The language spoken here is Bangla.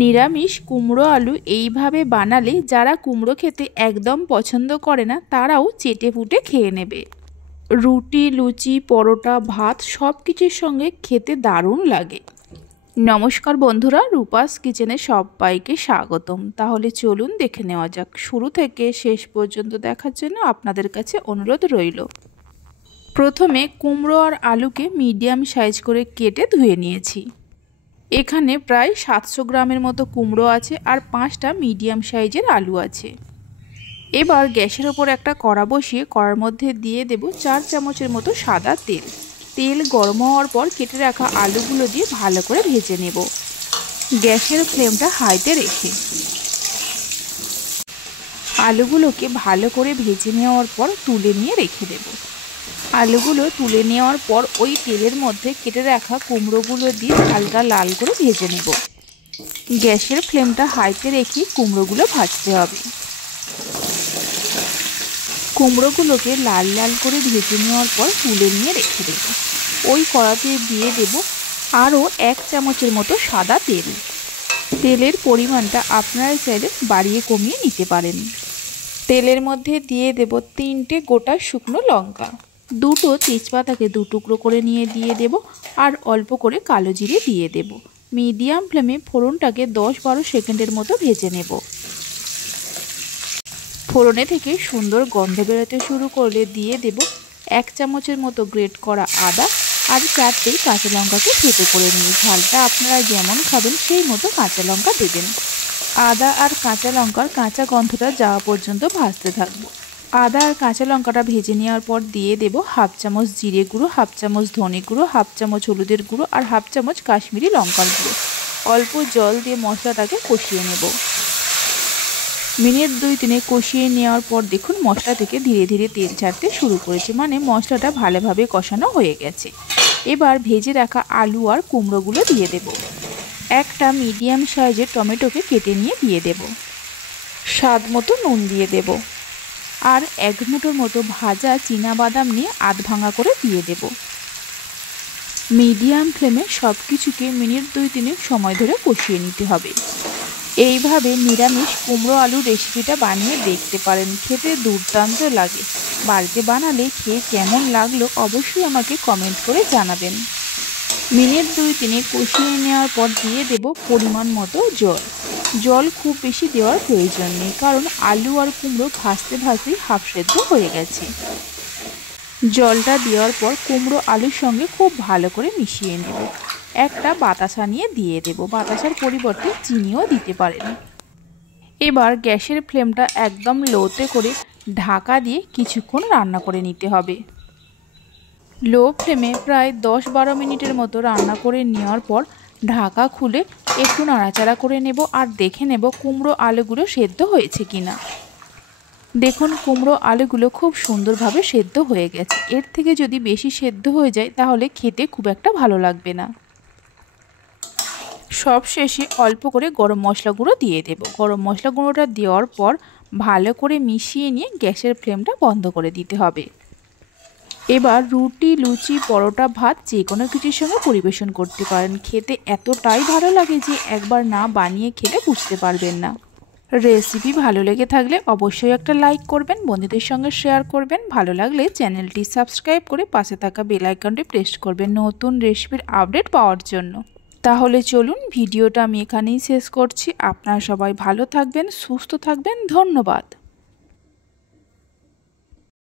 নিরামিষ কুমড়ো আলু এইভাবে বানালে যারা কুমড়ো খেতে একদম পছন্দ করে না তারাও চেটেপুটে খেয়ে নেবে। রুটি, লুচি, পরোটা, ভাত সব কিছুর সঙ্গে খেতে দারুণ লাগে। নমস্কার বন্ধুরা, রূপাস কিচেনে সবাইকে স্বাগতম। তাহলে চলুন দেখে নেওয়া যাক। শুরু থেকে শেষ পর্যন্ত দেখার জন্য আপনাদের কাছে অনুরোধ রইল। প্রথমে কুমড়ো আর আলুকে মিডিয়াম সাইজ করে কেটে ধুয়ে নিয়েছি। এখানে প্রায় 700 গ্রামের মতো কুমড়ো আছে আর 5টা মিডিয়াম সাইজের আলু আছে। এবার গ্যাসের ওপর একটা কড়া বসিয়ে কড়ার মধ্যে দিয়ে দেব 4 চামচের মতো সাদা তেল। তেল গরম হওয়ার পর কেটে রাখা আলুগুলো দিয়ে ভালো করে ভেজে নেব, গ্যাসের ফ্লেমটা হাইতে রেখে। আলুগুলোকে ভালো করে ভেজে নেওয়ার পর তুলে নিয়ে রেখে দেব। আলুগুলো তুলে নেওয়ার পর ওই তেলের মধ্যে কেটে রাখা কুমড়োগুলো দিয়ে হালকা লাল করে ভেজে নেব। গ্যাসের ফ্লেমটা হাইতে রেখে কুমড়োগুলো ভাজতে হবে। কুমড়োগুলোকে লাল লাল করে ভেজে নেওয়ার পর তুলে নিয়ে রেখে দেব। ওই কড়াতে দিয়ে দেব আরও 1 চামচের মতো সাদা তেল। তেলের পরিমাণটা আপনারা চাইলে বাড়িয়ে কমিয়ে নিতে পারেন। তেলের মধ্যে দিয়ে দেব 3টে গোটা শুকনো লঙ্কা, 2টো তেজপাতাকে 2 টুকরো করে নিয়ে দিয়ে দেব আর অল্প করে কালো জিরে দিয়ে দেব। মিডিয়াম ফ্লেমে ফোড়নটাকে 10-12 সেকেন্ডের মতো ভেজে নেব। ফোড়নে থেকে সুন্দর গন্ধ বেরোতে শুরু করলে দিয়ে দেব 1 চামচের মতো গ্রেট করা আদা আর 4টে কাঁচা লঙ্কাকে থেঁতো করে নিয়ে। ঝালটা আপনারা যেমন খাবেন সেই মতো কাঁচা লঙ্কা দেবেন। আদা আর কাঁচা লঙ্কার কাঁচা গন্ধটা যাওয়া পর্যন্ত ভাজতে থাকবো। আদা আর কাঁচা লঙ্কাটা ভেজে নেওয়ার পর দিয়ে দেব 1/2 চামচ জিরে গুঁড়ো, 1/2 চামচ ধনে গুঁড়ো, 1/2 চামচ হলুদের গুঁড়ো আর 1/2 চামচ কাশ্মীরি লঙ্কার গুঁড়ো। অল্প জল দিয়ে মশলাটাকে কষিয়ে নেব। মিনিট 2-3 কষিয়ে নেওয়ার পর দেখুন মশলা থেকে ধীরে ধীরে তেল ছাড়তে শুরু করেছে, মানে মশলাটা ভালোভাবে কষানো হয়ে গেছে। এবার ভেজে রাখা আলু আর কুমড়োগুলো দিয়ে দেব। একটা মিডিয়াম সাইজের টমেটোকে কেটে নিয়ে দিয়ে দেব। স্বাদ মতো নুন দিয়ে দেব আর 1 মুঠোর মতো ভাজা চীনাবাদাম নিয়ে আধ ভাঙা করে দিয়ে দেব। মিডিয়াম ফ্লেমে সব কিছুকে মিনিট 2-3 সময় ধরে কষিয়ে নিতে হবে। এইভাবে নিরামিষ কুমড়ো আলু রেসিপিটা বানিয়ে দেখতে পারেন, খেতে দুর্দান্ত লাগে। বাড়িতে বানালে খেয়ে কেমন লাগলো অবশ্যই আমাকে কমেন্ট করে জানাবেন। মিনিট 2-3 কষিয়ে নেওয়ার পর দিয়ে দেব পরিমাণ মতো জল। জল খুব বেশি দেওয়ার প্রয়োজন নেই, কারণ আলু আর কুমড়ো ভাজতে ভাজতেই হাফ সেদ্ধ হয়ে গেছে। জলটা দেওয়ার পর কুমড়ো আলুর সঙ্গে খুব ভালো করে মিশিয়ে নেব। একটা বাতাসা নিয়ে দিয়ে দেব, বাতাসার পরিবর্তে চিনিও দিতে পারেন। এবার গ্যাসের ফ্লেমটা একদম লোতে করে ঢাকা দিয়ে কিছুক্ষণ রান্না করে নিতে হবে। লো ফ্লেমে প্রায় 10-12 মিনিটের মতো রান্না করে নেওয়ার পর ঢাকা খুলে একটু নাড়াচাড়া করে নেব আর দেখে নেব কুমড়ো আলুগুলো সেদ্ধ হয়েছে কিনা। দেখুন কুমড়ো আলুগুলো খুব সুন্দরভাবে সেদ্ধ হয়ে গেছে। এর থেকে যদি বেশি সেদ্ধ হয়ে যায় তাহলে খেতে খুব একটা ভালো লাগবে না। সব শেষে অল্প করে গরম মশলা গুঁড়ো দিয়ে দেব। গরম মশলা গুঁড়োটা দেওয়ার পর ভালো করে মিশিয়ে নিয়ে গ্যাসের ফ্লেমটা বন্ধ করে দিতে হবে। এবার রুটি, লুচি, পরোটা, ভাত যে কোনো কিছুর সঙ্গে পরিবেশন করতে পারেন। খেতে এতটাই ভালো লাগে যে একবার না বানিয়ে খেলে বুঝতে পারবেন না। রেসিপি ভালো লেগে থাকলে অবশ্যই একটা লাইক করবেন, বন্ধুদের সঙ্গে শেয়ার করবেন। ভালো লাগলে চ্যানেলটি সাবস্ক্রাইব করে পাশে থাকা বেল আইকনটি প্রেস করবেন নতুন রেসিপির আপডেট পাওয়ার জন্য। তাহলে চলুন ভিডিওটা আমি এখানেই শেষ করছি। আপনারা সবাই ভালো থাকবেন, সুস্থ থাকবেন। ধন্যবাদ।